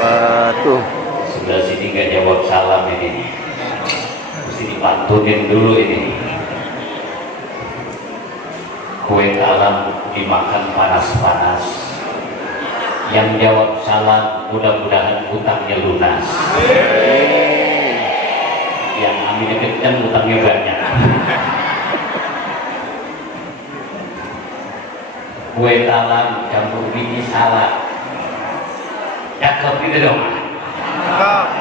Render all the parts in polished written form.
wabarakatuh. Sebelah sini nggak jawab salam ini. Mesti dipantunin dulu ini. Kue talam dimakan panas-panas. Yang jawab salam mudah-mudahan utangnya lunas. Yang aminnya kencang utangnya banyak. Kue talam campur biji salak. Cakep gitu dong.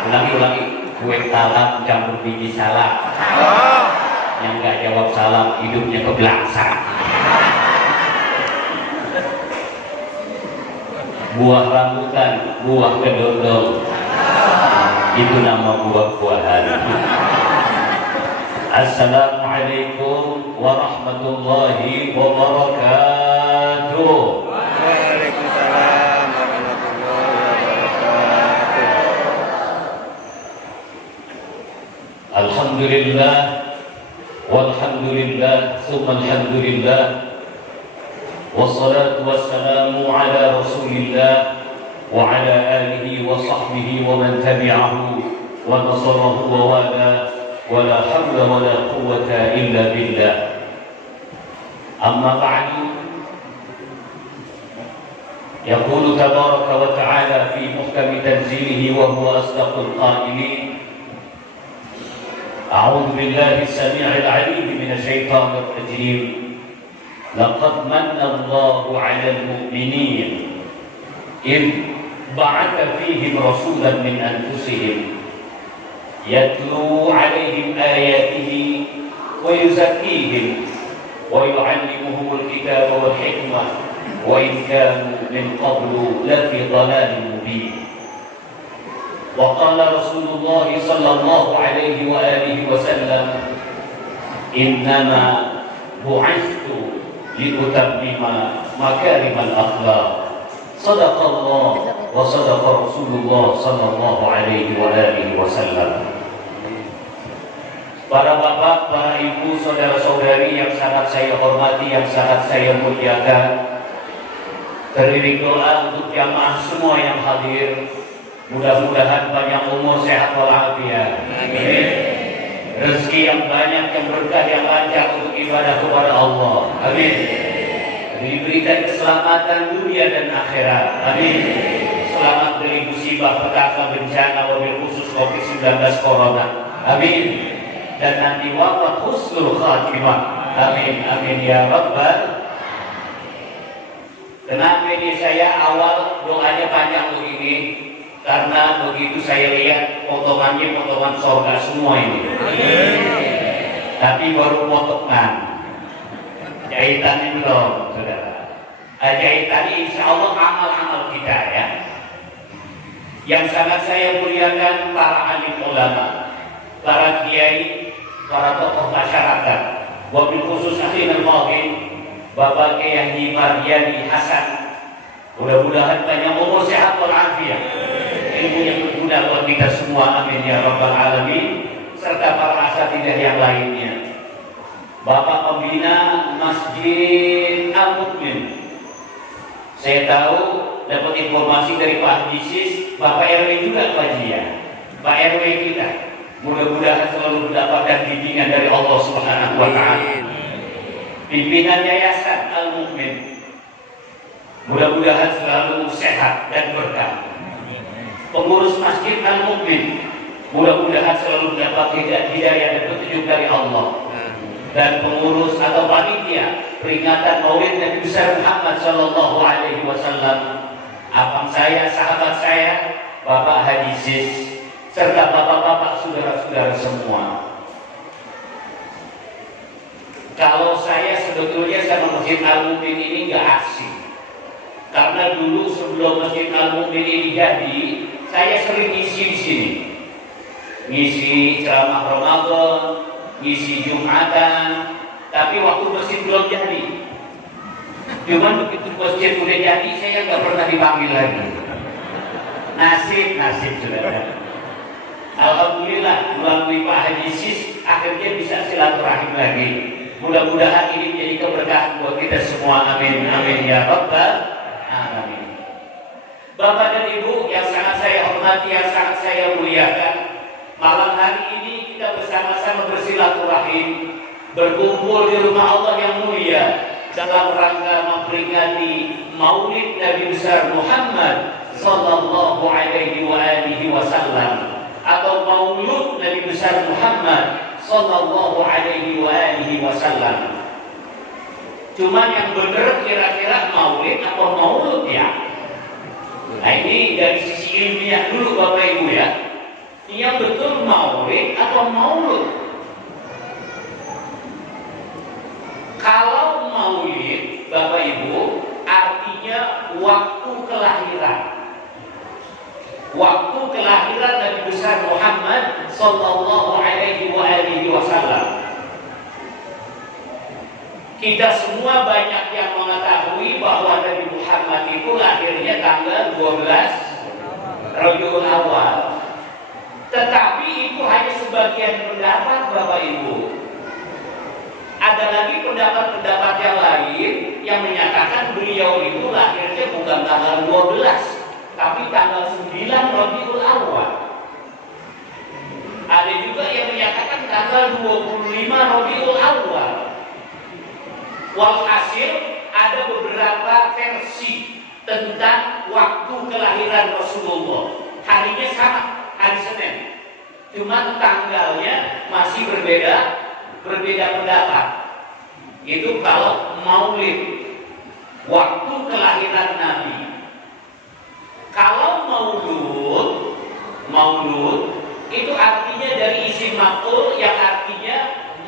Ulangi. Kue talam campur biji salak. Yang nggak jawab salam hidupnya kebelangsang. Buah rambutan, buah kedondong, itu nama buah-buahan. Assalamualaikum warahmatullahi wabarakatuh. Waalaikumsalam warahmatullahi wabarakatuh. Alhamdulillah, walhamdulillah, summa alhamdulillah. Wassalatu wassalamu ala rasulillah wa ala alihi wa sahbihi wa man tabi'ahu wa nasarahu wa wala wa la hawla wa la quwwata illa billah. Amma ba'du. Yaqulu tabaraka wa ta'ala fi muhkami tanzilihi wa huwa asdaqul qa'ilin. A'udzu billahi as-sami'il 'alim minasy syaithanir rajim. لقد من الله على المؤمنين إذ بعث فيهم رسولا من أنفسهم يتلو عليهم آياته ويزكيهم ويعلمهم الكتاب والحكمة وإن كانوا من قبل لفي ضلال مبين. وقال رسول الله صلى الله عليه وآله وسلم إنما بعثت لأتمم مكارم الأخلاق. صدق الله وصدق رسول الله صلى الله عليه وآله وسلم. Para bapak, para ibu, saudara-saudari yang sangat saya hormati, yang sangat saya muliakan, teriring doa untuk jamaah semua yang hadir. Mudah-mudahan panjang umur, sehat walafiat. Amin. Rezeki yang banyak, yang berkah, yang lancar untuk ibadah kepada Allah. Amin. Diberikan keselamatan dunia dan akhirat. Amin. Selamat dari musibah, petaka, bencana, wabil khusus COVID-19 Corona. Amin. Dan nanti wafat husnul khatimah. Amin. Amin ya Rabbal. Kenapa ini saya awal doanya panjang begini? Karena begitu saya lihat potongannya potongan surga semua ini. Tapi baru potongan, jahitannya belum, saudara. Jahitannya insya Allah amal-amal kita ya. Yang sangat saya muliakan para alim ulama, para kiai, para tokoh masyarakat, wabil khusus Akhirul Mawin, Bapak Kiai Haji Maryani Hasan. Mudah-mudahan panjang umur, sehat walafiat. Ilmu yang berguna buat kita semua, amin ya rabbal alamin, serta para asatidzah yang lainnya. Bapak pembina Masjid Al-Mukmin, saya tahu dapat informasi dari Pak Disis, Bapak RW juga Pak Jia, Pak RW kita. Mudah-mudahan selalu mendapatkan bimbingan dari Allah Subhanahu wa Ta'ala. Pimpinan Yayasan Al-Mukmin, mudah-mudahan selalu sehat dan berkah. Pengurus Masjid Al-Mukmin, mudah-mudahan selalu mendapat hidayah dan petunjuk dari Allah. Dan pengurus atau panitia peringatan Maulid Nabi besar Muhammad Sallallahu Alaihi Wasallam, abang saya, sahabat saya, Bapak Haji Sis, serta bapak-bapak, saudara-saudara semua. Kalau saya sebetulnya sama Masjid Al-Mukmin ini nggak asing. Karena dulu sebelum Masjid Al-Mukmin ini jadi, saya sering ngisi di sini, ngisi ceramah Ramadan, ngisi Jumatan. Tapi waktu masjid belum jadi. Cuman begitu masjid udah jadi, saya nggak pernah dipanggil lagi. Nasib saudara. Alhamdulillah melalui Pak Haji Sis akhirnya bisa silaturahim lagi. Mudah-mudahan ini menjadi keberkahan buat kita semua. Amin. Amin ya Rabbal alamin. Bapak dan Ibu yang sangat saya hormati, hormati, yang sangat saya muliakan, malam hari ini kita bersama-sama bersilaturahim, berkumpul di rumah Allah yang mulia dalam rangka memperingati Maulid Nabi besar Muhammad sallallahu alaihi wasallam, atau Maulud Nabi besar Muhammad sallallahu alaihi wasallam. Cuma yang benar kira-kira Maulid atau Maulud ya? Nah, ini dari sisi ilmiah dulu Bapak Ibu ya. Yang betul Maulid atau Maulud? Kalau Maulid Bapak Ibu artinya waktu kelahiran. Waktu kelahiran Nabi besar Muhammad sallallahu alaihi wasallam. Kita semua banyak yang mengetahui bahwa Nabi Muhammad itu lahirnya tanggal 12 Rabiul Awal. Tetapi itu hanya sebagian pendapat Bapak Ibu. Ada lagi pendapat-pendapat yang lain yang menyatakan beliau itu lahirnya bukan tanggal 12, tapi tanggal 9 Rabiul Awal. Ada juga yang menyatakan tanggal 25 Rabiul Awal. Walhasil ada beberapa versi tentang waktu kelahiran Rasulullah. Harinya sama, hari Senin. Cuma tanggalnya masih berbeda pendapat. Itu kalau Maulid, waktu kelahiran Nabi. Kalau Maulud itu artinya dari isim maf'ul yang artinya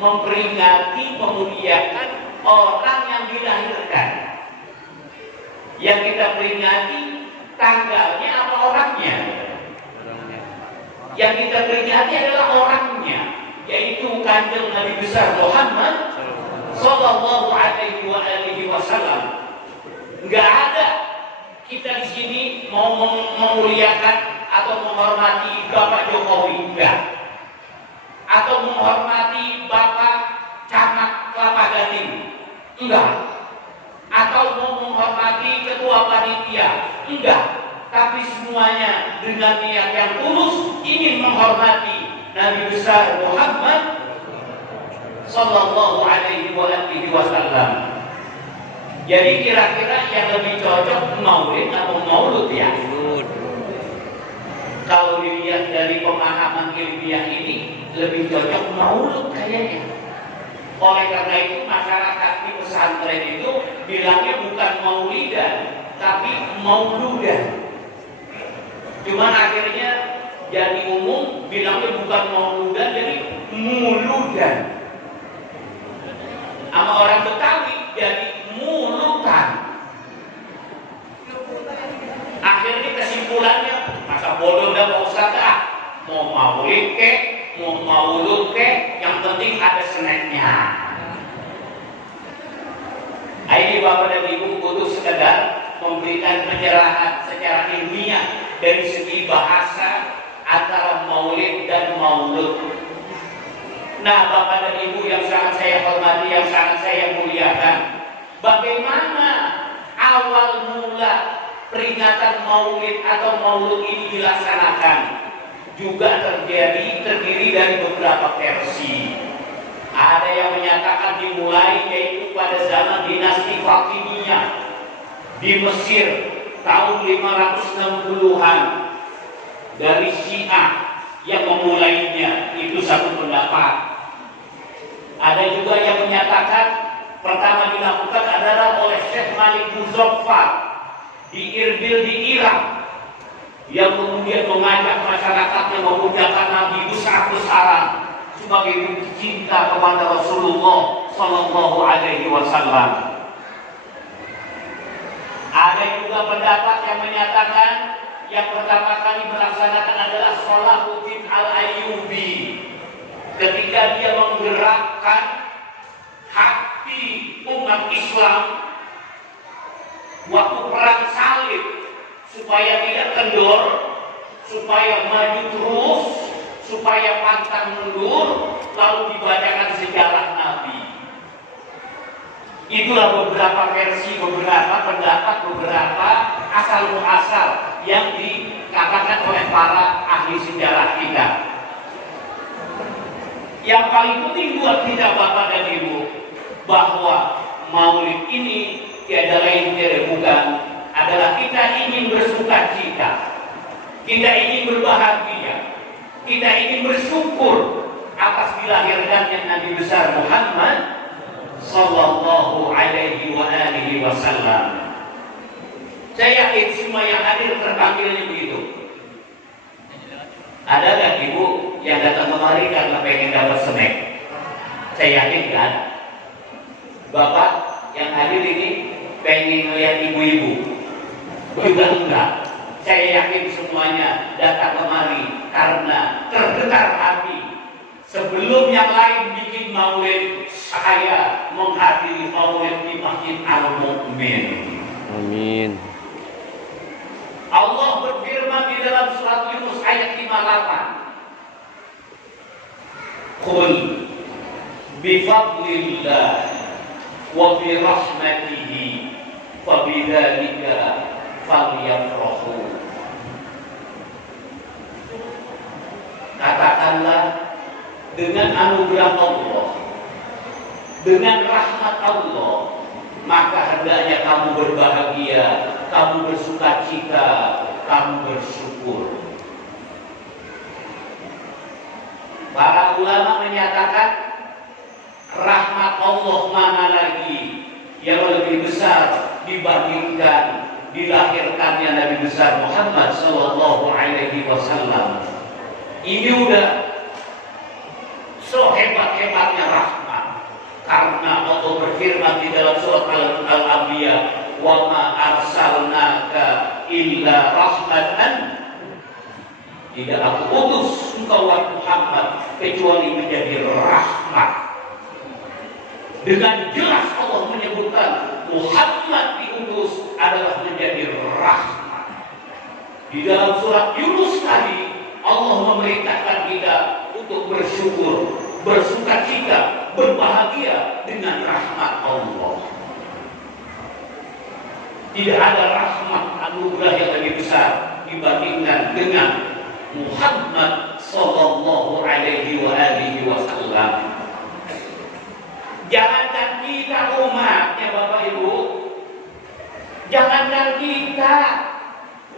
memperingati, memuliakan orang yang dilahirkan. Yang kita peringati tanggalnya apa orangnya? Yang kita peringati adalah orangnya, yaitu Kanjeng Nabi besar Muhammad sallallahu alaihi wasallam. Enggak ada kita di sini mau memuliakan atau menghormati Bapak Jokowi, enggak. Atau menghormati Bapak Camat Kelapa Gading, enggak. Atau mau menghormati ketua panitia, enggak. Tapi semuanya dengan niat yang tulus ingin menghormati Nabi besar Muhammad sallallahu alaihi wasallam. Jadi kira-kira yang lebih cocok Maulid atau Maulud ya? Kalau dilihat dari pemahaman ilmiah ini lebih cocok Maulud kayaknya. Oleh karena itu masyarakat di pesantren itu bilangnya bukan Maulidan, tapi Mauludan. Cuman akhirnya jadi umum bilangnya bukan Mauludan, jadi Muludan. Sama orang Betawi jadi Mulutan. Akhirnya kesimpulannya, masa bodoh dah Pak Ustaz ah, mau Maulid kek, mau Maulud kek, yang penting ada snacknya. Ini Bapak dan Ibu butuh sekedar memberikan pencerahan secara ilmiah dari segi bahasa antara Maulid dan Maulud. Nah, Bapak dan Ibu yang sangat saya hormati, yang sangat saya muliakan, bagaimana awal mula peringatan Maulid atau Maulud ini dilaksanakan? Juga terdiri dari beberapa versi. Ada yang menyatakan dimulai yaitu pada zaman dinasti Fatimiyah di Mesir tahun 560-an dari Syiah yang memulainya, itu satu pendapat. Ada juga yang menyatakan pertama dilakukan adalah oleh Syekh Malik Muzaffar di Irbil di Irak, yang kemudian mengajak masyarakatnya memuliakan Nabi besar-besaran sebagai bukti cinta kepada Rasulullah sallallahu alaihi wasallam. Ada juga pendapat yang menyatakan yang pertama kali melaksanakan adalah Salahuddin Al-Ayyubi ketika dia menggerakkan hati umat Islam waktu perang salib supaya tidak kendor, supaya maju terus, supaya pantang mundur, lalu dibacakan sejarah Nabi. Itulah beberapa versi, beberapa pendapat, beberapa asal muasal yang dikatakan disepakati oleh para ahli sejarah kita. Yang paling penting buat kita Bapak dan Ibu, bahwa Maulid ini tiada lain tiada bukan adalah kita ingin bersuka cita, kita ingin berbahagia, kita ingin bersyukur atas dilahirkannya Nabi besar Muhammad sallallahu alaihi wasallam. Saya yakin semua yang hadir terpanggilnya begitu. Ada nggak ibu yang datang kemari karena pengen dapat snack? Saya yakin kan. Bapak yang hadir ini pengen lihat ibu-ibu? Juga enggak. Saya yakin semuanya datang kemari karena tergetar hati. Sebelum yang lain bikin maulid, saya menghadiri maulid di Masjid Al-Mu'min. Amin. Allah berfirman di dalam surat Yunus ayat 58. Qul bifadlillah wa bi rahmatihi fabidzalika falyafrahu. Katakanlah, dengan anugerah Allah, dengan rahmat Allah, maka hendaknya kamu berbahagia, kamu bersuka cita, kamu bersyukur. Para ulama menyatakan, rahmat Allah mana lagi yang lebih besar dibandingkan dilahirkannya Nabi besar Muhammad sallallahu alaihi wasallam. Ini udah so hebat-hebatnya rahmat, karena Allah berfirman di dalam surat Al-Anbiya, wa ma arsalnaka illa rahmatan, tidak aku utus engkau Muhammad kecuali menjadi rahmat. Dengan jelas Allah menyebutkan Muhammad diutus adalah menjadi rahmat. Di dalam surat Yunus tadi Allah memerintahkan kita untuk bersyukur, bersuka cita, berbahagia dengan rahmat Allah. Tidak ada rahmat anugerah yang lebih besar dibandingkan dengan Muhammad sallallahu alaihi wasallam. Jangankan kita umatnya Bapak Ibu, jangankan kita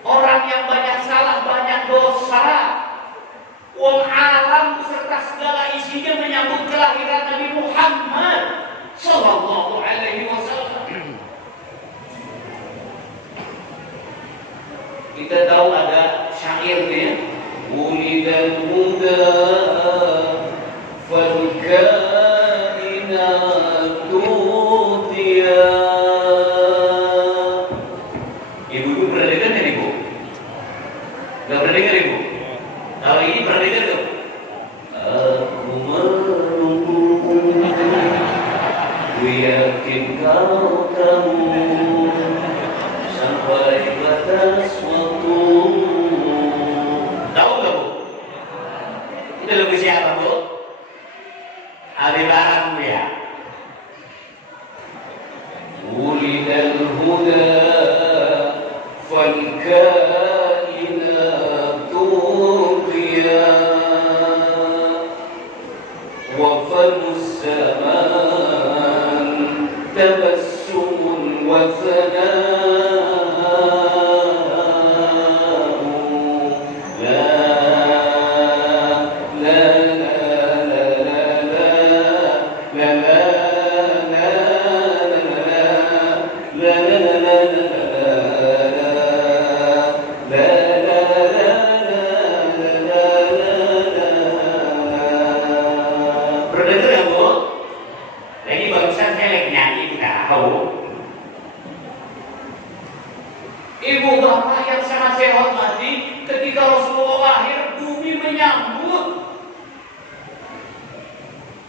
orang yang banyak salah, banyak dosa, wong alam beserta segala isinya menyambut kelahiran Nabi Muhammad sallallahu alaihi wasallam. Kita tahu ada syairnya, Ulidal huda fal kainatu diya. Ibu-ibu pernah dengar kan Ibu? Gak pernah dengar Ibu? Kalau ini pernah dengar tuh? Aku menunggu, ku yakin kau tahu, sampai batas waktu. Tahu gak Bu? Itu lagu siapa Bu? Aldebaran Bu ya? Ulidal huda fal kainatu diya wa falus zaman tabassumun wa Ibu bapak yang sangat saya hormati, ketika Rasulullah lahir, bumi menyambut.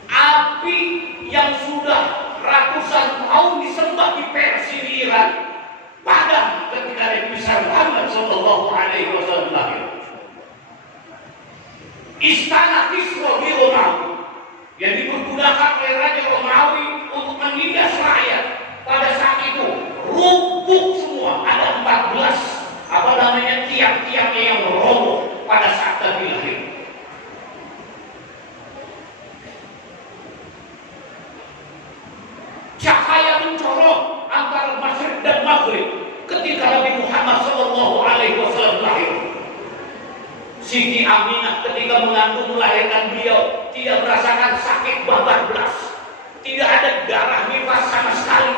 Api yang sudah ratusan tahun disembah di Persia, di Iran, padam ketika Nabi besar Muhammad sallallahu alaihi wasallam lahir. Istana Kisra di Romawi yang dipergunakan oleh Raja Romawi untuk menindas rakyat, pada saat itu runtuh semua. Ada 14 tiang-tiangnya yang roboh pada saat Nabi lahir. Cahaya mencorong antara Masyriq dan Maghrib ketika Nabi Muhammad SAW lahir. Siti Aminah ketika mengandung melahirkan beliau tidak merasakan sakit babar belas, tidak ada darah nifas sama sekali.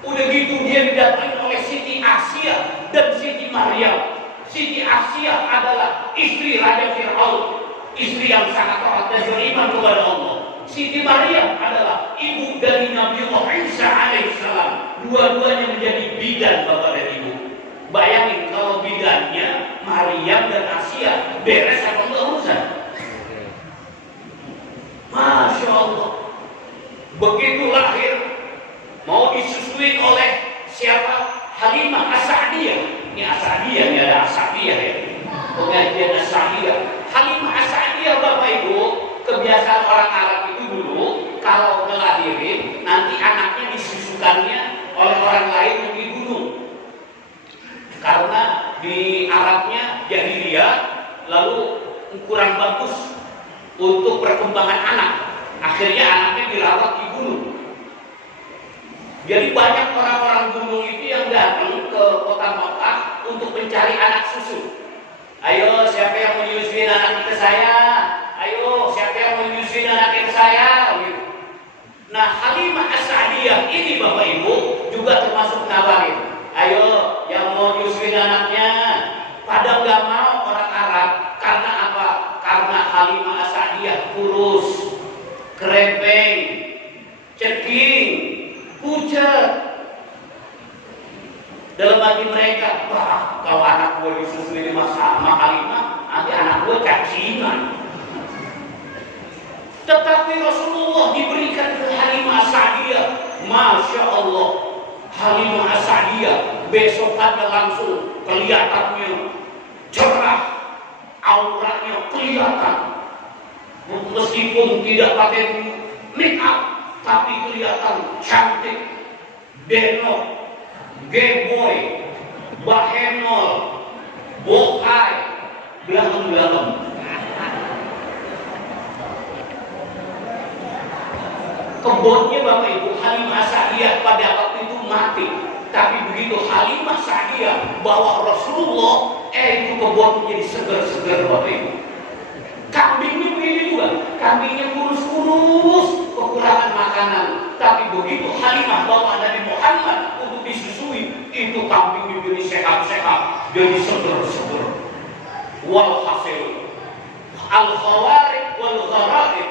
Udah gitu dia didatangi oleh Siti Asia dan Siti Maryam. Siti Asia adalah istri Raja Fir'aun, istri yang sangat taat dan beriman kepada Allah. Siti Maryam adalah ibu dari Nabi Isa alaihissalam. Dua-duanya menjadi bidan bapak dan ibu. Bayangin kalau bidannya Maryam dan Asia beres apa enggak urusan? Masya Allah. Begitu lahir mau disusui oleh siapa? Halimah As-Sa'diyah. Ini As-Sa'diyah, ini ada As-Sa'diyah ya. Pengajian As-Sa'diyah. Halimah As-Sa'diyah bapak ibu, kebiasaan orang Arab itu dulu kalau ngelahirin nanti anaknya disusukannya oleh orang lain di gunung. Karena di Arabnya jahiliyah lalu kurang bagus untuk perkembangan anak. Akhirnya anaknya dirawat di gunung. Jadi banyak orang-orang gunung itu yang datang ke kota Makkah untuk mencari anak susu. Ayo siapa yang mau nyusuin anak ke saya? Ayo siapa yang mau nyusuin anak ke saya? Nah Halimah As-Sa'diyah ini bapak ibu juga termasuk nawarin. Ayo yang mau nyusuin anaknya. Padahal nggak mau orang Arab. Karena apa? Karena Halimah As-Sa'diyah kurus, krempeng, ceking, pucat. Dalam hati mereka, wah kalau anak gue disusuin sama Halimah, nanti anak gue cacingan. Tetapi Rasulullah diberikan ke Halimah As-Sa'diyah, Masya Allah. Halimah As-Sa'diyah besokannya langsung kelihatannya cerah, auranya kelihatan. Meskipun tidak pakai make up, tapi kelihatan cantik, denok, geboy, bahenol, bokai, belakang-belakang. Kebunnya bapak ibu Halimah As-Sa'diyah pada waktu itu mati. Tapi begitu Halimah As-Sa'diyah bawa Rasulullah, itu kebun menjadi segar-segar bapak ibu. Kambingnya begini juga, kambingnya kurus-kurus, kekurangan makanan. Tapi begitu Halimah bawa Nabi Muhammad untuk disusui, itu kambingnya jadi sehat-sehat, jadi seger-seger. Walhasil, al-khawarij wal-gharaib,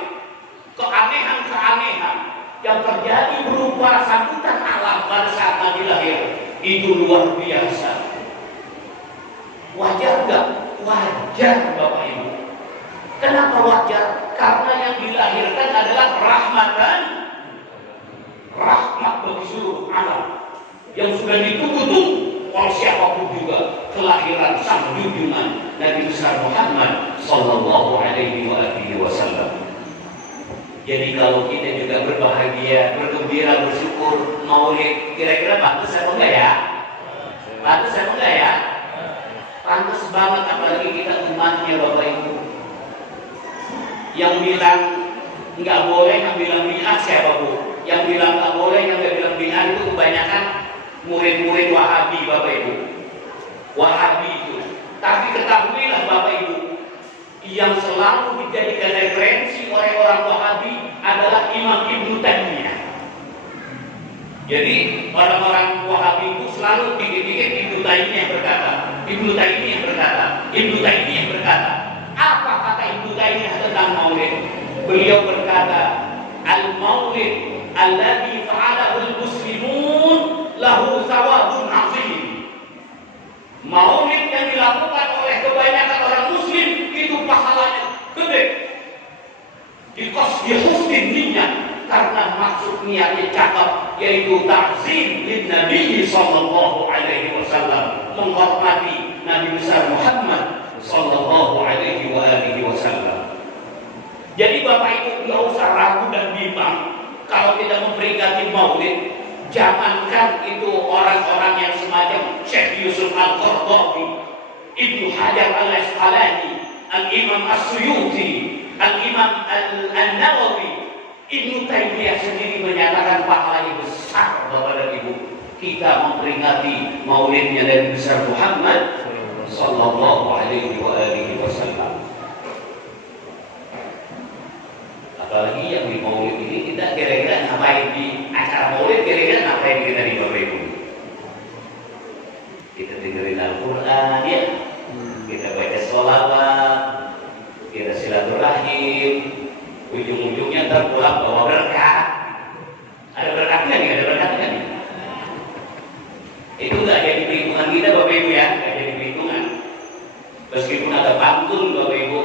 keanehan-keanehan yang terjadi berupa sambutan alam pada saat Nabi lahir itu luar biasa. Wajar nggak? Wajar bapak ibu. Kenapa wajar? Karena yang dilahirkan adalah rahmat bagi seluruh alam yang sudah ditunggu-tunggu oleh siapapun juga, kelahiran sang junjungan Nabi besar Muhammad Sallallahu Alaihi Wasallam. Jadi kalau kita juga berbahagia, bergembira, bersyukur, maulid, kira-kira pantas apa enggak ya? Pantas apa enggak ya? Pantas banget, apalagi kita umatnya bapak ibu. Yang bilang nggak boleh, yang bilang bid'ah siapa bu? Yang bilang nggak boleh, yang bilang bid'ah itu kebanyakan murid-murid Wahabi bapak ibu. Wahabi itu. Tapi ketahuilah bapak ibu, yang selalu dijadikan referensi oleh orang Wahabi adalah Imam Ibnu Taimiyah. Jadi orang-orang Wahabi itu selalu dikit-dikit Ibnu Taimiyah berkata, Ibnu Taimiyah berkata, Ibnu Taimiyah berkata. Apa kata Ibnu Taimiyah tentang maulid? Beliau berkata, al-maulid alladhi fa'alahu al-muslimun lahu thawabun 'azim. Maulid yang dilakukan oleh kebanyakan orang muslim itu pahalanya gede. Di husnin niat, karena maksud niatnya cakep, yaitu ta'zim lin Nabi sallallahu alaihi wasallam, menghormati Nabi besar Muhammad sallallahu alaihi wasallam. Jadi bapak ibu nggak usah ragu dan bimbang kalau tidak memperingati maulid. Jangankan itu orang-orang yang semacam Syekh Yusuf Al-Qaradawi, Ibnu Hajar Al-Asqalani, Al-Imam As-Suyuti, Al-Imam An-Nawawi, Ibnu Taimiyah sendiri menyatakan pahalanya besar Bapak dan Ibu kita memperingati maulidnya Nabi besar Muhammad sallallahu alaihi wasallam. Apalagi yang di maulid ini kita kira-kira ngapain di acara maulid, kira-kira ngapain kita di Bapak Ibu? Kita dengerin Al-Quran ya, kita baca sholawat, kita silaturahim, ujung-ujungnya terpulang bawa berkat. Ada berkatnya nih, ada berkatnya nih. Itu nggak jadi perhitungan kita Bapak Ibu ya, nggak jadi perhitungan. Meskipun ada pantun Bapak Ibu,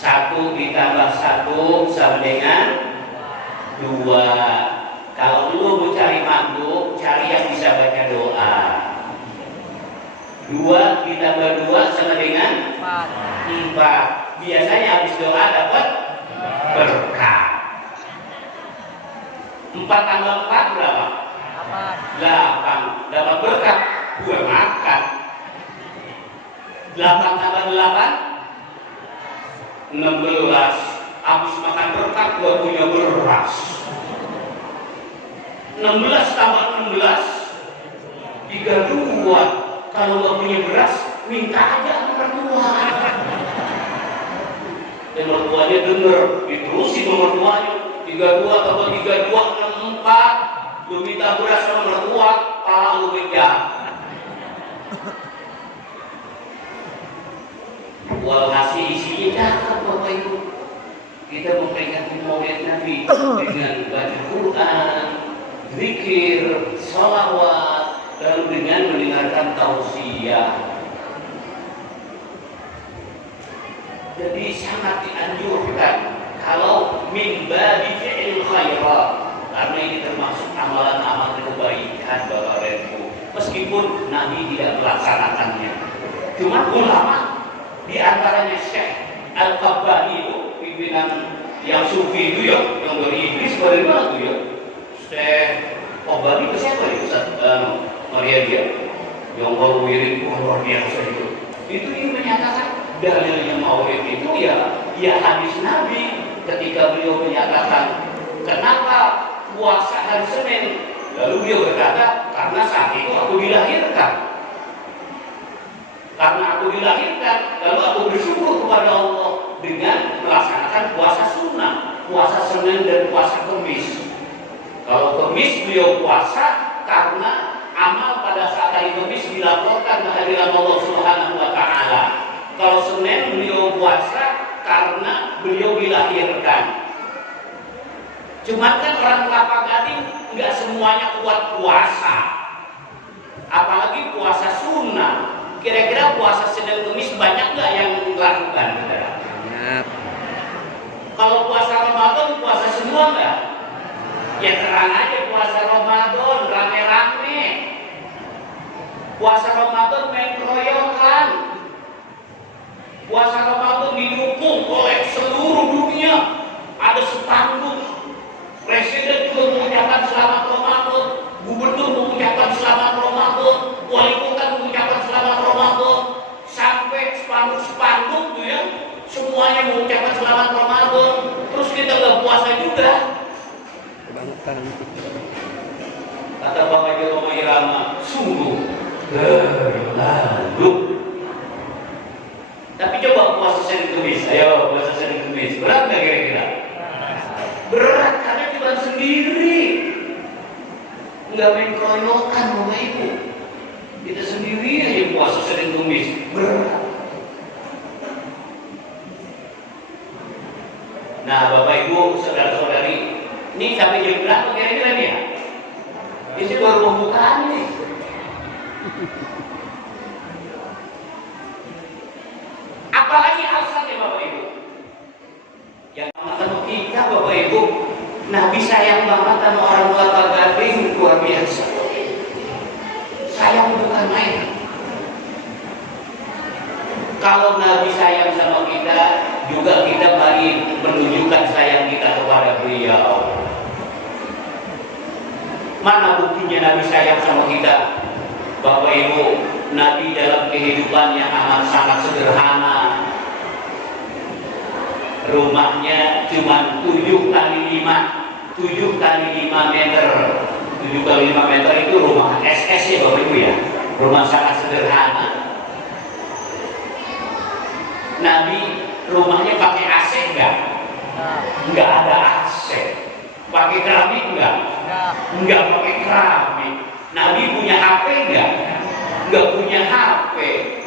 1 ditambah 1 sama dengan 2. Kalau lu mau cari mantu, cari yang bisa baca doa. 2 ditambah 2 sama dengan 4. Biasanya habis doa dapat berkah. 4 tambah 4 berapa? 8. Dapat berkah, gua makan. 8 tambah 8 16. Habis makan berkah gua punya beras. 16 tambah 16 32. Kalau gak punya beras, minta aja sama mertua. Dan mertuanya denger, diterusin sama mertuanya. 32 tambah 32 64. Lu minta beras sama mertua, pala lu beda. Walhasil isinya cakep Bapak Ibu. Kita memperingati maulid Nabi dengan baca Quran, zikir, sholawat, lalu dengan mendengarkan tausiah. Jadi sangat dianjurkan kalau min babi fi'il khairat, karena ini termasuk amalan-amalan kebaikan Bapak Ibu. Meskipun Nabi tidak melaksanakannya, cuma ulama di antaranya Syekh Al-Qabbani itu pimpinan yang sufi itu ya, yang dari Inggris dari mana itu ya, Syekh Qabbani itu siapa ya Ustaz Maria dia yang baru wirid luar biasa itu dia menyatakan dalilnya maulid itu ya hadis Nabi ketika beliau menyatakan kenapa puasa hari Senin, lalu beliau berkata karena saat itu aku dilahirkan. Karena aku dilahirkan, lalu aku bersyukur kepada Allah dengan melaksanakan puasa sunnah, puasa Senin dan puasa Kamis. Kalau Kamis beliau puasa karena amal pada saat hari Kamis dilaporkan kehadiran Allah Subhanahu wa Ta'ala. Kalau Senin beliau puasa karena beliau dilahirkan. Cuma kan orang Kelapa Gading nggak semuanya kuat puasa, apalagi puasa sunnah. Kira-kira puasa Senin Kamis banyak nggak yang melakukan? Banyak. Kalau puasa Ramadan puasa semua nggak? Ya terang aja puasa Ramadan rame-rame. Puasa Ramadan main keroyokan. Puasa Ramadan didukung oleh seluruh dunia. Ada spanduk. Presiden juga mengucapkan selamat Ramadan. Gubernur mengucapkan selamat Ramadan. Wali kota mengucapkan selamat Ramadan. Sampai spanduk-spanduk tuh ya, semuanya mengucapkan selamat Ramadan. Terus kita nggak puasa juga. Kata Bapak Roma Irama, sungguh terlalu. Tapi coba puasa Senin Kamis, ayo puasa Senin Kamis, berat nggak kira-kira? Berat karena cuma sendiri, nggak main keroyokan Bapak Ibu. Kita sendiri aja puasa Senin Kamis, berat. Nah Bapak Ibu, saudara-saudari, ini sampai jam berapa kira-kira nih ya? Ini baru pembukaan nih. Apalagi alasannya Bapak Ibu? Yang sama kita Bapak Ibu, Nabi sayang banget sama orang Kelapa Gading, luar biasa. Sayang bukan main. Kalau Nabi sayang sama kita, juga kita mari menunjukkan sayang kita kepada beliau. Mana buktinya Nabi sayang sama kita? Bapak Ibu, Nabi dalam kehidupannya amat sangat sederhana. rumahnya cuma 7 kali 5 meter. 7 kali 5 meter itu rumah SS ya Bapak Ibu ya, rumah sangat sederhana. Nabi rumahnya pakai AC enggak? Enggak ada AC. Pakai keramik enggak? Enggak pakai keramik. Nabi punya HP enggak? Enggak punya HP.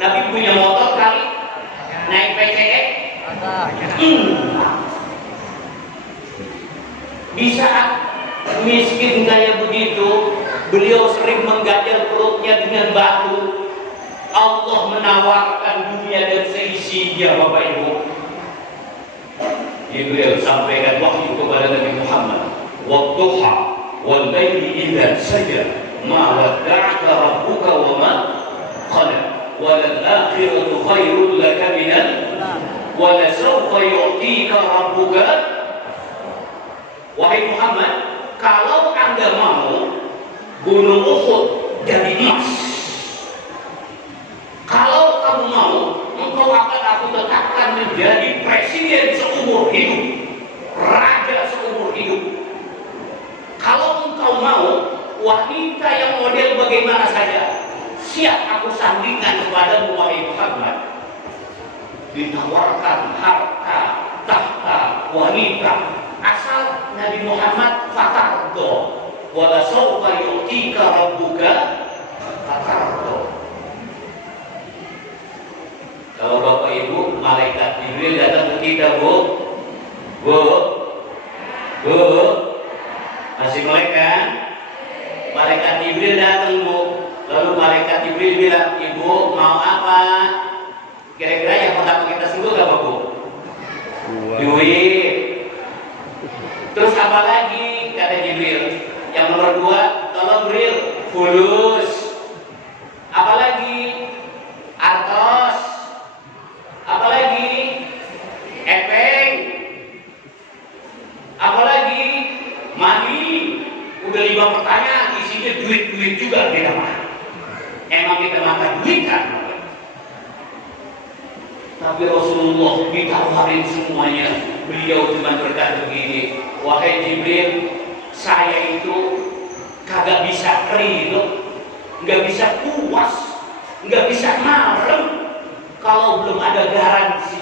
Nabi punya motor kali? Naik PCX? Di saat miskin kayak begitu, beliau sering mengganjal perutnya dengan batu. Allah menawarkan dunia dan seisinya Bapak Ibu. Jibril sampaikan wahyu kepada Nabi Muhammad, "Wadduha wal laili idza saja, ma wadda'aka rabbuka wa ma qala, wal akhiratu khairul laka minal wa la sawfa yu'tika rabbuka." Wahai Muhammad, kalau Anda mau gunung Uhud jadi emas, kalau kamu mau, engkau akan aku tetapkan menjadi presiden seumur hidup, raja seumur hidup. Kalau engkau mau, wanita yang model bagaimana saja, siap aku sandingkan kepadamu wahai Muhammad. Ditawarkan harta, tahta, wanita, asal Nabi Muhammad fatardo, wala sawfa yu'tika rabbuka fatardo. Kalau Bapak Ibu, malaikat Jibril datang ke kita, Bu, masih melek kan? Malaikat Jibril datang, Bu. Lalu malaikat Jibril bilang, "Ibu mau apa?" Kira-kira yang pertama kita sebut apa, Bu? Duit. Terus apa lagi? Kata Jibril. Yang nomor 2, tolong Jibril, fulus. Apa lagi? Atos. Apa lagi? Epeng. Apa lagi? Mani. Udah 5 pertanyaan, isinya duit-duit juga kita mah. Emang kita makan duit kan? Tapi Rasulullah ditawarin semuanya. Beliau cuma berkata begini, "Wahai Jibril, saya itu kagak bisa ridho, nggak bisa puas, nggak bisa marem kalau belum ada garansi."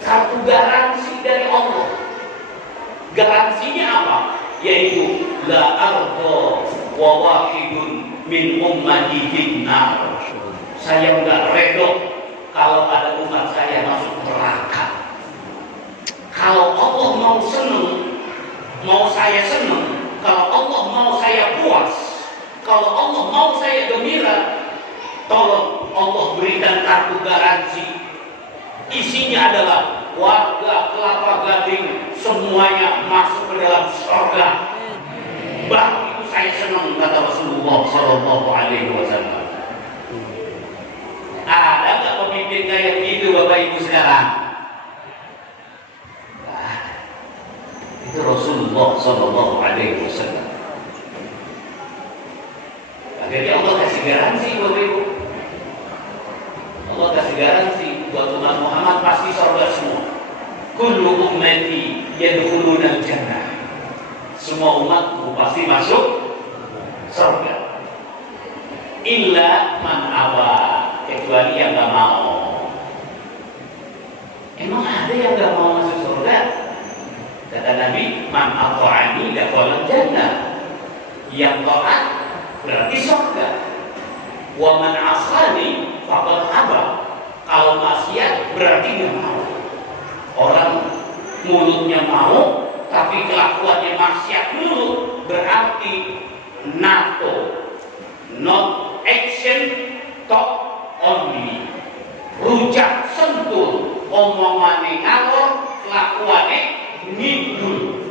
Satu garansi dari Allah. Garansinya apa? Yaitu la ardo wa wahidun min ummati finnar. Saya nggak redho kalau ada umat saya masuk neraka. Kalau Allah mau senang, mau saya senang. Kalau Allah mau saya puas, kalau Allah mau saya gembira, tolong Allah berikan kartu garansi. Isinya adalah warga Kelapa Gading semuanya masuk ke dalam surga. Baru itu saya senang, kata Rasulullah Shallallahu Alaihi Wasallam. Ada nggak pemimpin kayak gitu Bapak Ibu sekarang? Itu Rasulullah Shallallahu Alaihi Wasallam. Akhirnya Allah kasih garansi Bapak Ibu. Allah kasih garansi buat umat Muhammad pasti surga semua. Kullu ummati yadkhuluna al-jannah. Semua umatku pasti masuk surga. Illa man aba, kecuali yang nggak mau. Emang ada yang nggak mau masuk surga? Kata Nabi, "Man ata'ani dakhala jannah." Yang taat berarti surga. Wa man asani faqad aba. Kalau maksiat berarti nggak mau. Orang mulutnya mau tapi kelakuannya maksiat mulu, berarti NATO, not action, talk only. Rujak sentul, omongannya ngalor, kelakuannya ngidul.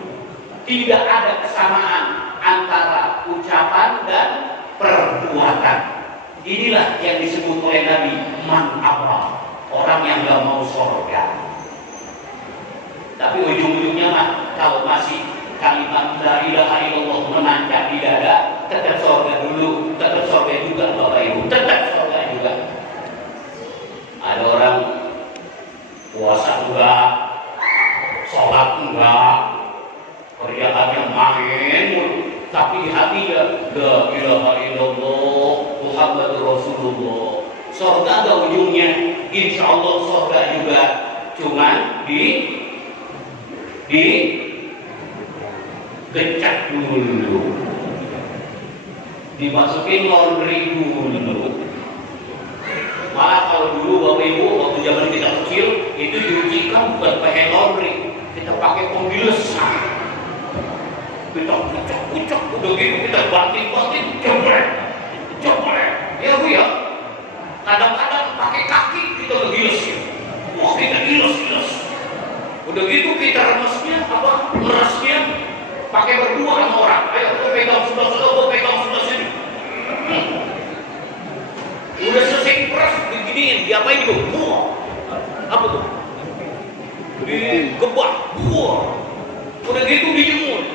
Tidak ada kesamaan antara ucapan dan perbuatan. Inilah yang disebut oleh Nabi man abra, orang yang gak mau surga. Tapi ujung-ujungnya mah kalau masih kalimat la ilaha illallah menancap di dada, tetap surga dulu, tetap surga juga Bapak Ibu, tetap surga juga. Ada orang puasa juga tapi di hatinya la ilaha illallah Muhammadur Rasulullah. Surga ada ujungnya, insya Allah surga juga, cuman kecak dulu, dimasukin laundry dulu. Malah kalau dulu Bapak Ibu waktu zaman kita kecil itu diujikan bukan pakai laundry, kita pakai pembilesan. Kita kucak, udah gitu kita banting, jebrek, ya Bu ya. Kadang-kadang pakai kaki kita ngegilesin, wah kita giles. Udah gitu kita merasnya pakai berdua sama orang. Ayo kita pegang sebelah, gue pegang sebelah sini. Udah selesai peras beginiin, diapain itu? Buah. Apa tuh? Digebak, buah. Udah gitu dijemur.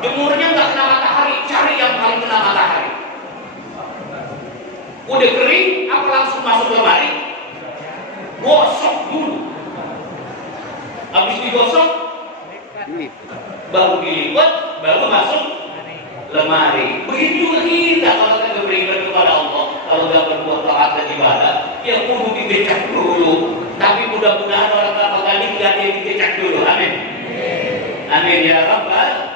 Jemurnya nggak kena matahari, cari yang paling kena matahari. Udah kering, apa langsung masuk lemari? Gosok dulu. Habis digosok, baru dilipat, baru masuk lemari. Begitu juga kita kalau kita beribadah kepada Allah, kalau nggak berbuat taat dan ibadah, ya kudu dikecak dulu. Tapi mudah-mudahan orang kelapa gading nggak ada yang dikecak dulu. Amin. Amin ya Rabbal.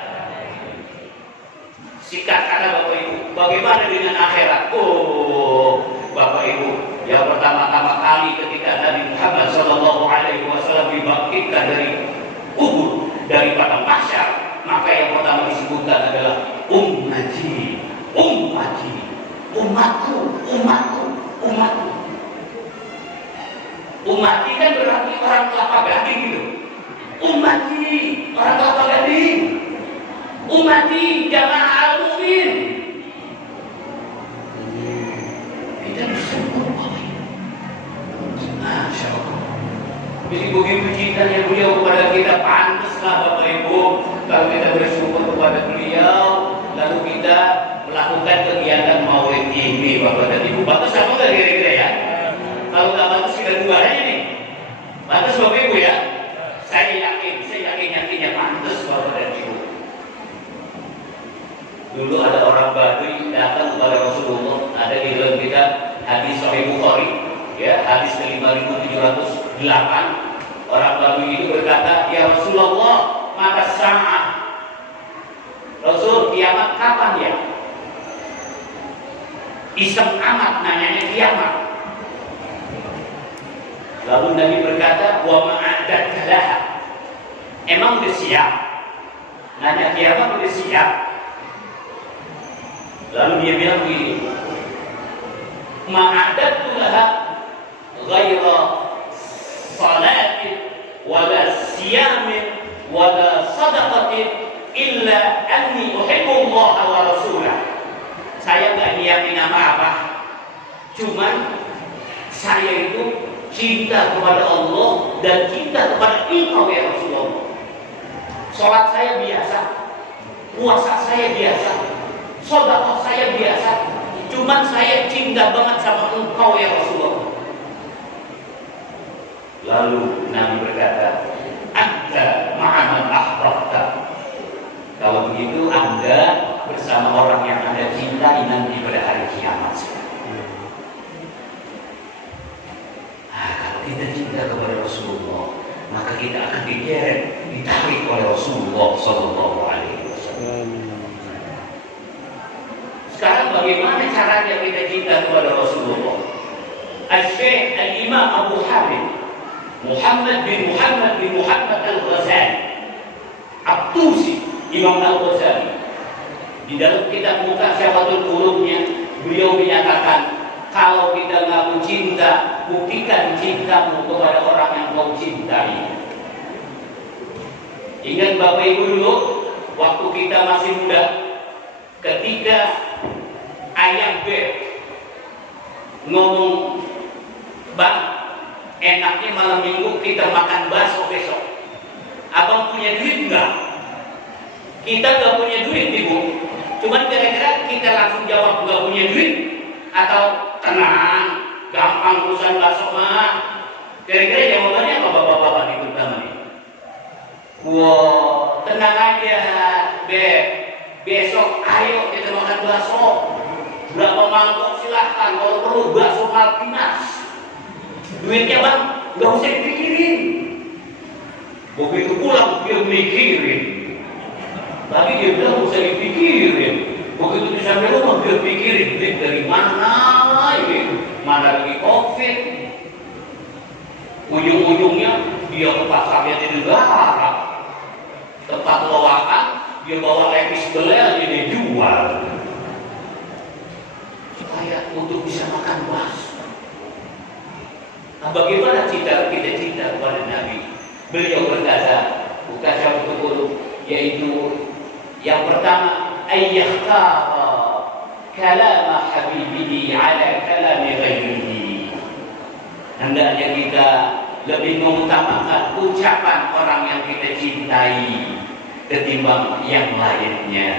Sikat kata Bapak Ibu, bagaimana dengan akhirat? Oh, Bapak Ibu, yang pertama-tama kali ketika Nabi Muhammad SAW dibangkitkan dari kubur, dari padang mahsyar, maka yang pertama disebutkan adalah ummati, umatku. Ummati kan berarti orang kelapa gading gitu. Ummati, orang kelapa gading. Ummati jamaah al-mu'min. Kita disebut Masya Allah. Jadi begitu cintanya beliau kepada kita, pantaslah Bapak Ibu kalau kita bersyukur kepada beliau, lalu kita melakukan kegiatan maulid ini Bapak dan Ibu. Pantas apa nggak kira-kira ya? Kalau nggak pantas kita bubar aja nih. Pantas Bapak Ibu ya? Saya yakinnya pantas Bapak dan Ibu. Dulu ada orang Badui datang kepada Rasulullah, ada di dalam kita hadis Sahih Bukhari, ya, hadis ke-5708. Orang Badui itu berkata, ya Rasulullah, mata sa'ah. Rasul, kiamat kapan ya? Iseng amat nanyanya kiamat. Lalu Nabi berkata, wa ma'adat laha. Emang udah siap? Nanya kiamat udah siap? Lalu dia bilang begini, ma'adatu laha ghaira salatin wala siyamin wala sadaqatin illa anni uhibbullaha wa rasulah. Saya nggak nyiapin apa-apa, cuman saya itu cinta kepada Allah dan cinta kepada Engkau ya Rasulullah. Sholat saya biasa, puasa saya biasa, sedekah saya biasa, cuman saya cinta banget sama Engkau ya Rasulullah. Lalu Nabi berkata, Anta ma'aman ahbabta. Kalau begitu Anda bersama orang yang Anda cintai nanti pada hari kiamat. Nah, kalau kita cinta kepada Rasulullah, maka kita akan ditarik oleh Rasulullah Sallallahu Alaihi Wasallam. Sekarang bagaimana caranya kita cinta kepada Rasulullah? Al-Syekh Al-Imam Abu Hamid Muhammad bin Muhammad Al-Ghazali At-Tusi, Imam Al-Ghazali, di dalam kitab Mutasyafatul Qulubnya beliau menyatakan, kalau kita ngaku cinta, buktikan cintamu kepada orang yang kau cintai. Ingat Bapak Ibu dulu, waktu kita masih muda, ketika ayam beb ngomong, Bang, enaknya malam minggu kita makan bakso besok. Abang punya duit enggak? Kita enggak punya duit, Ibu. Cuman kira-kira kita langsung jawab enggak punya duit, atau tenang, gampang urusan bakso mah. Kira-kira jawabannya apa bapak-bapak itu pertama nih? Wow, tenang aja, Beb. besok ayo kita makan bakso. Berapa mangkok silahkan, kalau perlu bakso Malpinas. Duitnya bang, nggak usah dipikirin. Begitu pulang dia mikirin. Tapi dia bilang nggak usah dipikirin. Begitu di sampai rumah dia pikirin duit dari mana ini, mana lagi COVID. Ujung-ujungnya dia ke pasarnya di negara, tempat loakan dia bawa lepis belel dia jual supaya untuk bisa makan bakso. Nah, bagaimana kita cinta kepada Nabi? Beliau berkata, bukan satu betul, yaitu yang pertama, ayyakhtara kalam habibihi ala kalam ghairihi. Hendaknya kita lebih mengutamakan ucapan orang yang kita cintai ketimbang yang lainnya.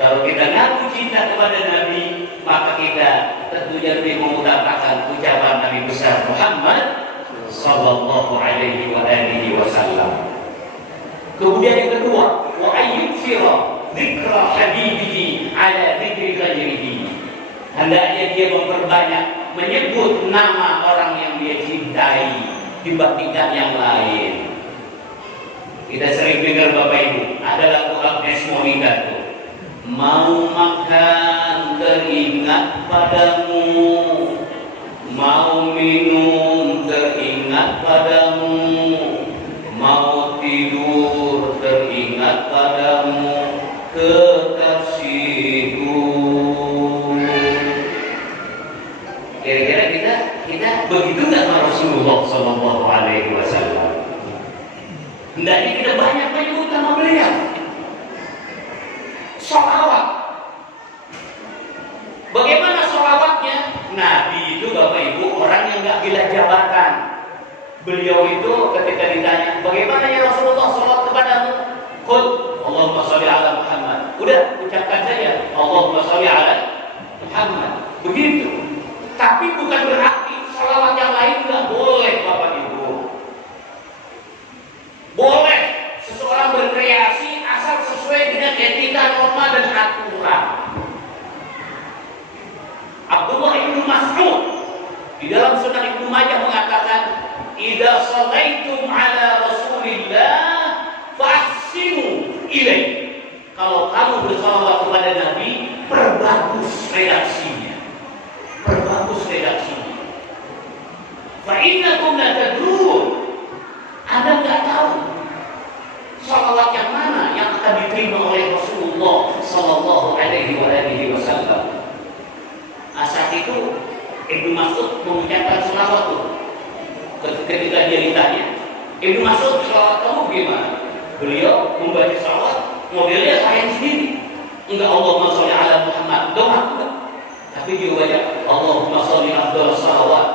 Kalau kita ngaku cinta kepada Nabi, maka kita tentunya lebih mengutamakan ucapan Nabi besar Muhammad sallallahu alaihi wa alihi wasallam. Kemudian yang kedua, wa ayyukfira dzikra habibihi ala dzikri ghairihi. Hendaknya dia memperbanyak menyebut nama orang yang dia cintai dibandingkan yang lain. Kita sering dengar Bapak Ibu, ada lagu Agnes Monica tuh, mau makan teringat padamu, mau minum teringat padamu, mau tidur teringat padamu, kekasihku. Kira-kira kita begitu nggak sama Rasulullah Sallallahu Alaihi Wasallam? Hendaknya kita banyak menyebut nama beliau. Sholawat. Bagaimana sholawatnya? Nabi itu Bapak Ibu orang yang nggak gila jabatan. Beliau itu ketika ditanya, bagaimana ya Rasulullah sholawat kepadamu? Qul Allahumma sholli ala Muhammad. Udah ucapkan saja Allahumma sholli ala Muhammad. Begitu. Tapi bukan berarti sholawat yang lain nggak boleh Bapak Ibu. Boleh seseorang berkreasi asal sesuai dengan etika, norma dan aturan. Abdullah ibnu Mas'ud di dalam Sunan Ibnu Majah mengatakan, "Idza shallaitum ala Rasulillah fahsinu ilaih." Kalau kamu bersalawat kepada Nabi, perbagus redaksinya. Perbagus redaksinya. Fa innakum la tadrun. Anda nggak tahu salawat yang mana yang akan diterima oleh Rasulullah Sallallahu Alaihi Wasallam. Saat itu Ibnu Mas'ud mengucapkan salawat itu. Ketika dia ditanya, Ibnu Mas'ud salawat kamu gimana? Beliau membaca salawat modelnya saya sendiri. Enggak Allahumma sholli ala Muhammad, doa enggak. Tapi dia baca Allahumma sholli afdal salawat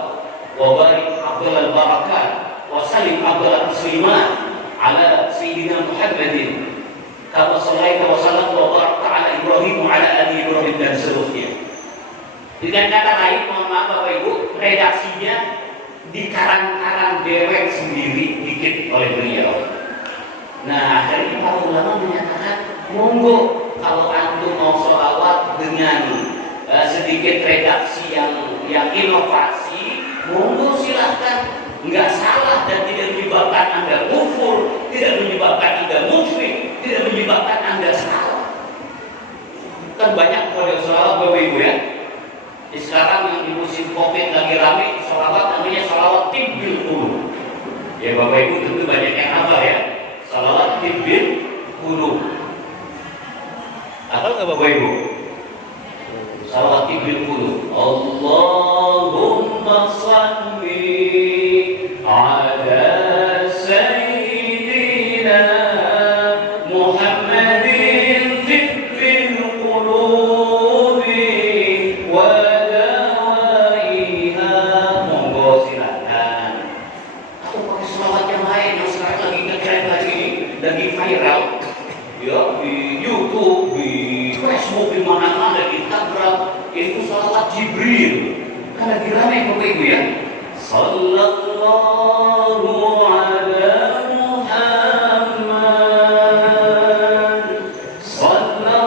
wa barik afdal barakat wa sallim afdal taslimat ala sayyidina Muhammadin kama shallaita wa sallamta wa barakta ala Ibrahim wa ala ali Ibrahim dan seterusnya. Dengan kata lain, mohon maaf Bapak Ibu, redaksinya dikarang-karang dewek sendiri dikit oleh beliau. Nah, akhirnya para ulama menyatakan, monggo kalau antum mau sholawat dengan sedikit redaksi yang inovasi, monggo silahkan, nggak salah dan tidak menyebabkan Anda kufur, tidak menyebabkan Anda musyrik, tidak menyebabkan Anda salah. Kan banyak model sholawat Bapak Ibu ya. Sekarang yang di musim COVID lagi rame sholawat namanya sholawat tibbil qulub. Ya Bapak Ibu tentu banyak yang hafal ya. Sholawat tibbil qulub. Hafal nggak Bapak Ibu? Sholawat tibbil qulub. Allahumma shalli ala sayyidina Muhammadin tibbil qulubi wa lagi viral ya di YouTube, di Facebook, di mana-mana, di Instagram, itu sholawat Jibril. Kan lagi ramai Bapak Ibu ya. Sallallahu ala Muhammad, sallallahu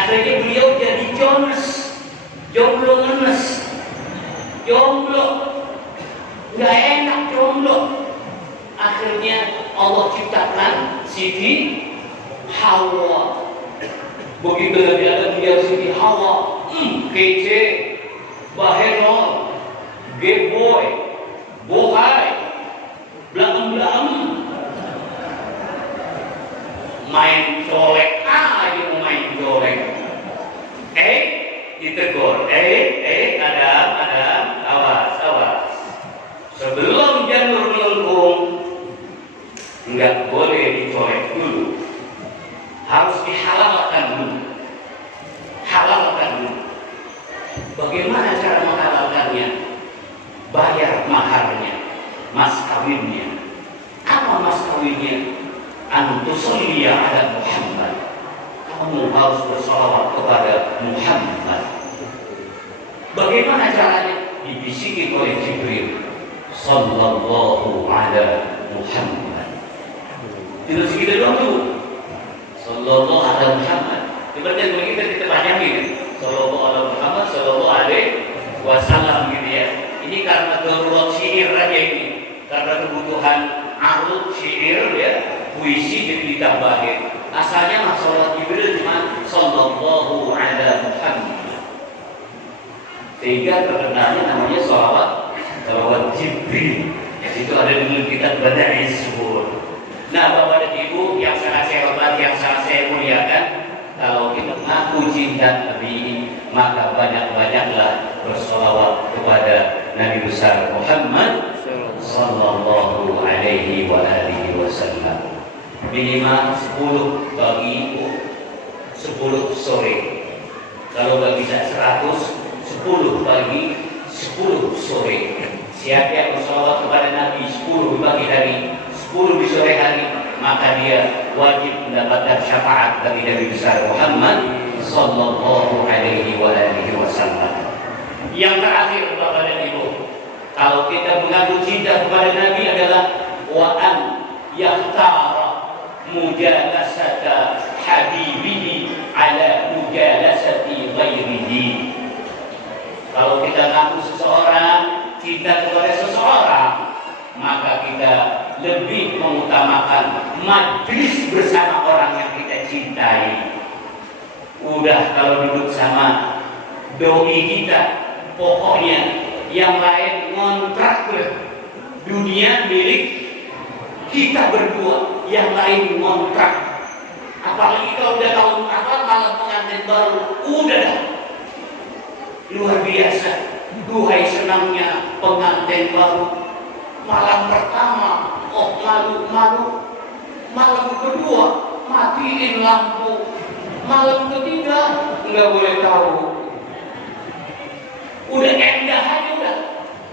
Akhirnya beliau jadi Jones, jomblo ngenes, jomblo, nggak enak jomblo. Akhirnya Allah ciptakan Siti Hawa. Begitu Nabi Adam dia Siti Hawa, kece, bahenol, geboy, bohai, belakang-belakang, main colek aja mau main colek. Ditegur, Adam, awas. Sebelum janur melengkung, enggak boleh dicolek dulu, harus dihalalkan dulu. Bagaimana cara menghalalkannya? Bayar maharnya, mas kawinnya. Apa mas kawinnya? Antusolliya ala Muhammad. Kamu harus bersalawat kepada Muhammad. Bagaimana caranya? Dibisiki oleh Jibril, sallallahu ala Muhammad. Tidak segitu dulu. Sallallahu ala Muhammad. Seperti kita panjangin. Sallallahu ala Muhammad, sallallahu alaihi wasallam gitu ya. Ini karena darurat syair aja ini. Karena kebutuhan arut syair ya, puisi jadi ditambahin. Asalnya masalah Jibril cuma sallallahu ala Muhammad. Sehingga terkenalnya namanya salawat Jibril. Ya, itu ada dulu kitab Badai Suhur. Nah, Bapak dan Ibu yang sangat saya hormati, yang sangat saya muliakan, kalau kita mengaku cinta Nabi, maka banyak-banyaklah bersolawat kepada Nabi besar Muhammad sallallahu alaihi wa alihi wasallam. Minimal 10 pagi, 10 sore. Kalau nggak bisa 100, 10 pagi, 10 sore. Siapa yang bersolawat kepada Nabi 10 di pagi hari, 10 di sore hari, maka dia wajib mendapatkan syafaat dari Nabi besar Muhammad sallallahu alaihi wa alihi wasallam. Yang terakhir Bapak dan Ibu, kalau kita mengaku cinta kepada Nabi adalah wa an yahtara mujalasata habibihi ala mujalasati ghairihi. Kalau kita mengaku seseorang cinta kepada seseorang, maka kita lebih mengutamakan majlis bersama orang yang kita cintai. Udah kalau duduk sama doi kita, pokoknya yang lain ngontrak. Dunia milik kita berdua, yang lain ngontrak. Apalagi kalau udah tahun malam pengantin baru, udah dah luar biasa. Duhai senangnya pengantin baru. Malam pertama, malu. Malam kedua, matiin lampu. Malam ketiga, nggak boleh tahu. Udah endah aja udah.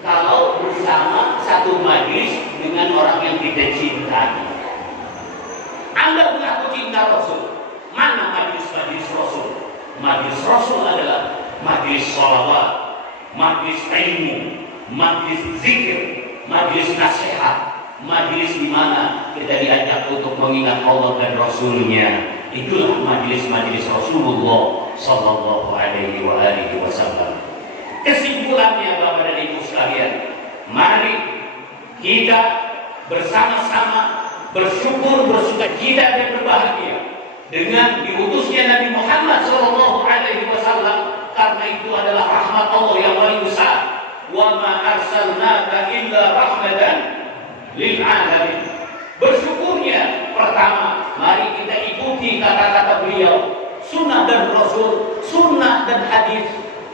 Kalau bersama satu majlis dengan orang yang kita cintai. Anda mengaku cinta Rasul. Mana majlis-majlis Rasul? Majlis Rasul adalah majlis sholawat, majlis ilmu, majlis zikir, majlis nasihat, majlis di mana kita diajak untuk mengingat Allah dan Rasulnya. Itulah majlis-majlis Rasulullah sallallahu alaihi wa alihi wasallam. Kesimpulannya Bapak dan Ibu sekalian, mari kita bersama-sama bersyukur, bersukacita dan berbahagia dengan diutusnya Nabi Muhammad sallallahu alaihi wasallam, karena itu adalah rahmat Allah yang paling besar. Wa ma arsalnaka illa rahmatan lil alamin. Bersyukurnya pertama, mari kita ikuti kata-kata beliau, sunnah dan Rasul, sunnah dan hadis,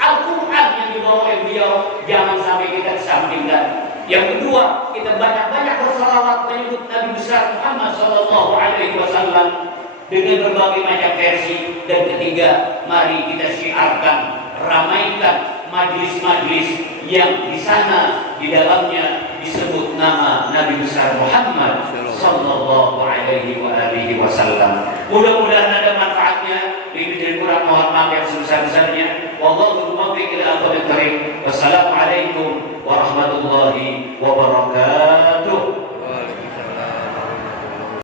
Al-Quran yang dibawa oleh beliau, jangan sampai kita kesampingkan. Yang kedua, kita banyak-banyak bersalawat menyebut Nabi besar Muhammad sallallahu alaihi wasallam dengan berbagai macam versi. Dan ketiga, mari kita syiarkan, ramaikan majlis-majlis yang di sana di dalamnya disebut nama Nabi besar Muhammad sallallahu alaihi wa alihi wasallam. Mudah-mudahan ada manfaatnya. Lebih dari kurang mohon maaf yang sebesar-besarnya. Wallahu muwaffiq ila aqwamit thariq. Wassalamualaikum warahmatullahi wabarakatuh.